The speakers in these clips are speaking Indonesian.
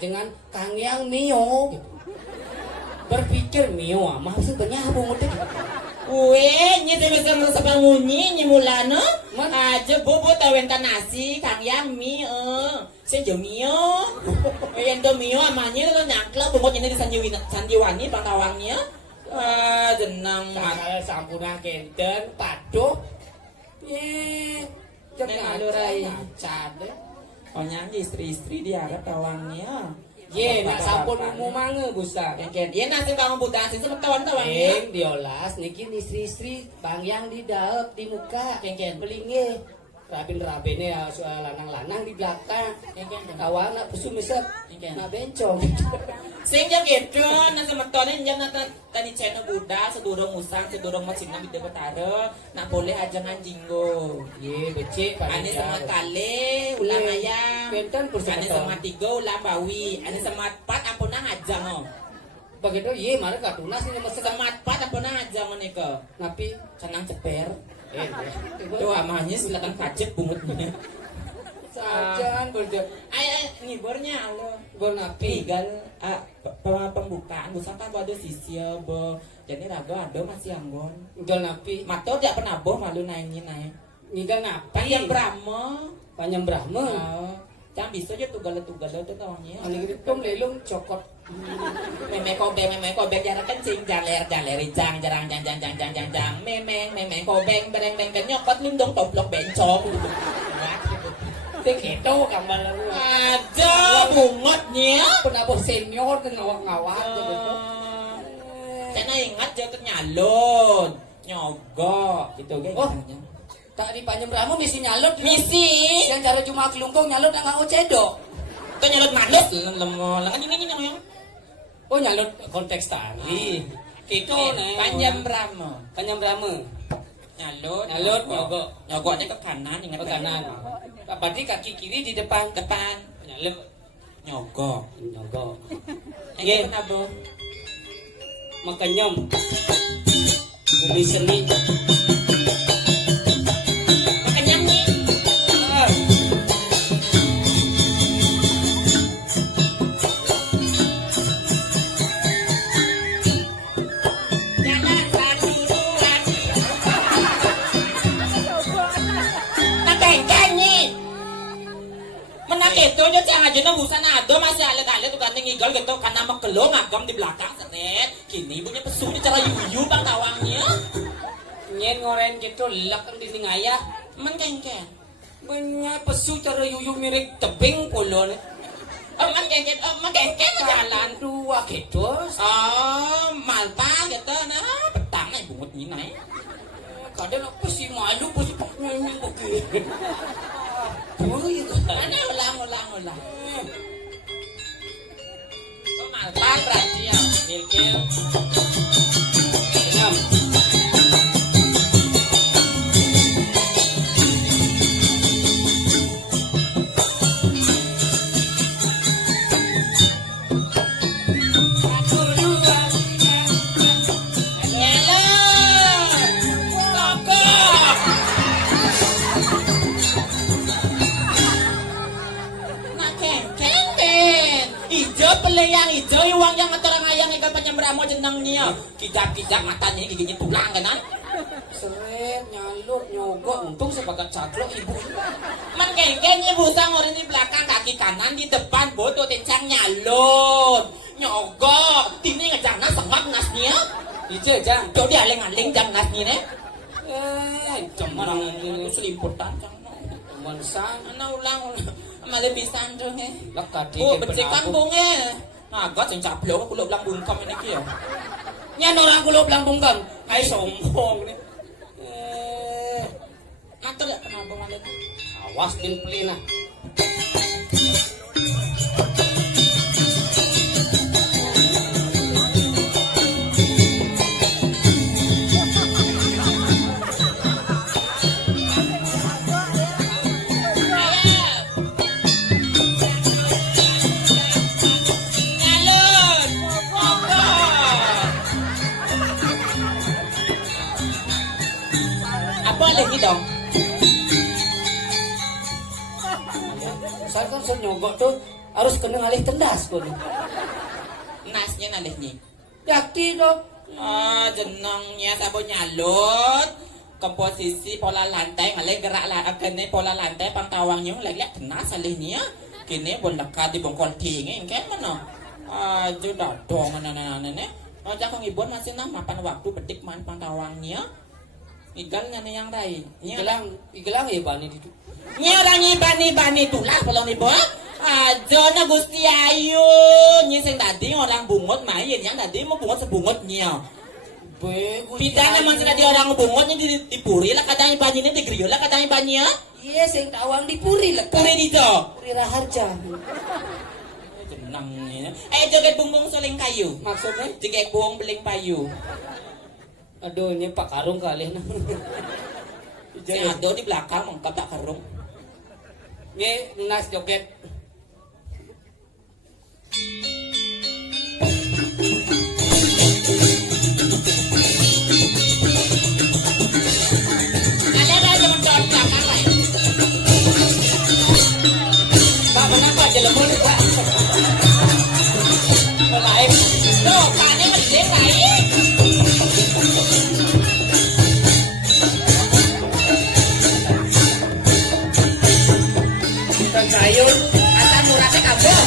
dengan Kang Yang Mio gitu. Berpikir Mio maksudnya apa mudik? Weh, nyi teh bisa ngerasa pangunyi nyi mulana. Aja bobo tawen kan nasi Kang Yang mi saya jo mio. Yen do mio amanya lo nyakla bobo nyene di sandiwani pangkawangnya. Jenang Sakala sampuna kenten paduh. Ye, Nek alurai. cade. Oh nyanyi istri-istri diharap tawangnya. Ye, nak sampun umum mange busa. Kengken, ye nasi bangun buta sih semetawan tawangnya. Eng diolas niki istri-istri Bang Yang di daep di muka. Kengken. Belinge. Rabin-rabine ya soal lanang-lanang di belakang. Kengken. Kawan nak pesu mesep. Kengken. Nak bencong. Sing jam gitu, nang semetone jam tadi channel Buddha sedurung musang sedurung macingna bida betara, nak boleh aja nganjinggo. Ye, becik Ane sama kale ulam ayam. Benten Ane sama tiga ulam bawi. Ane sama empat ampun ngajang oh. Begitu ye mare katunas ini mesti Sama empat ampun ngajang menika. napi Canang ceper. eh Tuh amahnya silakan kajet bungutnya. sajan berde Ay ngibornya alo. bon napi Tinggal pembukaan busang kan ada sisia bo. Jadi rago ada masih anggon. gal napi Mato dia pernah boh malu naiknya naik. nigal napi Panjang Brahma. panjang Brahma Jangan bisa aja tugal-tugal itu tawangnya. ani gitu lelong cokot Memeng kobeng jarang kencing jaler jang memeng kobeng bereng nyokot lindung toplok bencong. teh keto gambar lu Ada bungotnya. penabur senior teh ngawak-ngawak gitu Karena ingat dia tuh nyalon, nyogok gitu kan. Oh. tak di panjang Brahma misi nyalut Misi. yang cara cuma kelungkung nyalut nggak mau cedok Tuh nyalon manut lemol. Kan ini yang oh nyalut konteks tari itu nih panjang Brahma. panjang Brahma Nyalon, nyogok. Nyogoknya ke kanan, ingat ke kanan berarti kaki kiri di depan depan. nyalep Nyogok. nyogok Ini kenapa? makanyom bumi seni Makanya nih. Jalan satu dua tiga. Nakengkeng nih. Menak itu aja jangan aja nembusan ada masih alet-alet tuh kan ngigol gitu karena megelo ngagam di belakang seret. Kini punya pesu di cara yuyu bang tawangnya. nyen ngoren gitu lek di ngayah Mengkengkeng. punya pesu cara yuyu mirip tebing kulon Mengkengkeng jalan. dua gitu Oh, malpa gitu nah petang nih bungut ini naik. kadang apa sih malu pasti nyanyi begitu Mana ulang. Oh, malpa berarti ya. Milkil. enam Yang hijau uang yang orang ayang ikan penyembramo jenengnya kijak matanya giginya tulang kan seret nyaluk nyogok untung sebagai caklok ibu mengkengkeng ibu sang orang di belakang kaki kanan di depan bodoh tencang nyalon nyogok tini ngejang nas sengat nasnya ije jang tuh dia aling-aling jang nasnya nih cuman orang selimputan cuman sang ana ulang malah bisa tuh lek kadi oh becek kampungnya agak sing cablok kulo ulang bungkam ini ki ya nyan orang kulo belang bungkam hai sombong nih ngatur ya kenapa malah awas bin pelina lagi dong. Saya kan nyogok tuh harus kena ngalih tendas ko. Nasnya nalihnya. Yakti dok. Jenengnya sabon nyalot. Komposisi pola lantai ngalih gerak kene pola lantai pantawangnya lihat tenas alihnya. Kini bon dekat di bongkol tinggi kayak mana? Sudah dong anak-anak. Kang Ibon masih mapan waktu petik man pantawangnya. Igalnya nih yang lain. Igelang ya bani itu. Ini orang ibani tulah kalau nih boh. Jona Gusti Ayu. Ini sing tadi orang bungut main yang tadi mau bungut sebungutnya. Pidana man tadi orang bungutnya dipuri lah kadang ibani ini digriyo lah kadang ibani ya. Iya sing tawang dipuri lah. Puri dito. Puri raharja. Jenang ini. Joget bumbung suling kayu. Maksudnya? Joget bumbung beling payu. Aduh ini Pak Karung kali nah. Sing ada di belakang mengkap Pak Karung. Ini nas joget. Ada zaman tahun belakang lah. Pak kenapa jelemur Pak? Lain. Tuh, pane mending lain. Dan sayur asal murahnya kampung.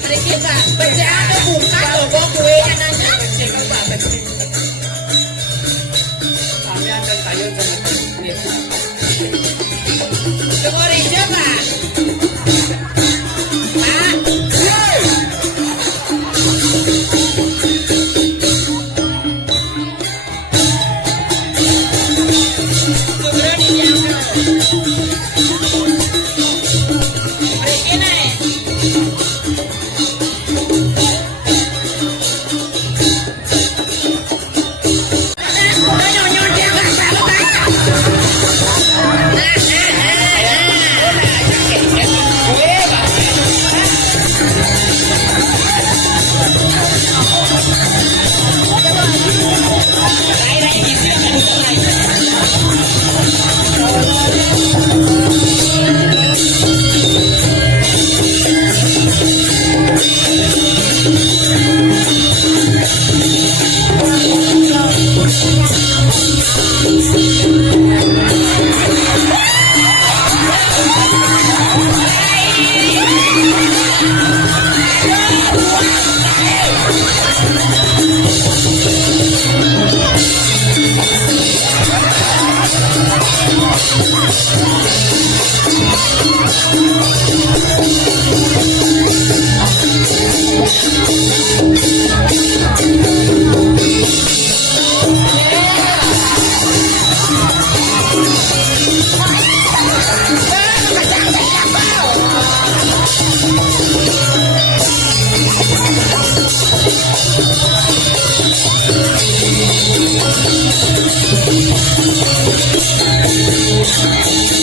Hari kita baca ada buka toko kue nanya. Kami akan sayur sama Tunggu Rija, Pak. Pak. Tunggu Rija. Riki naik. Thank you.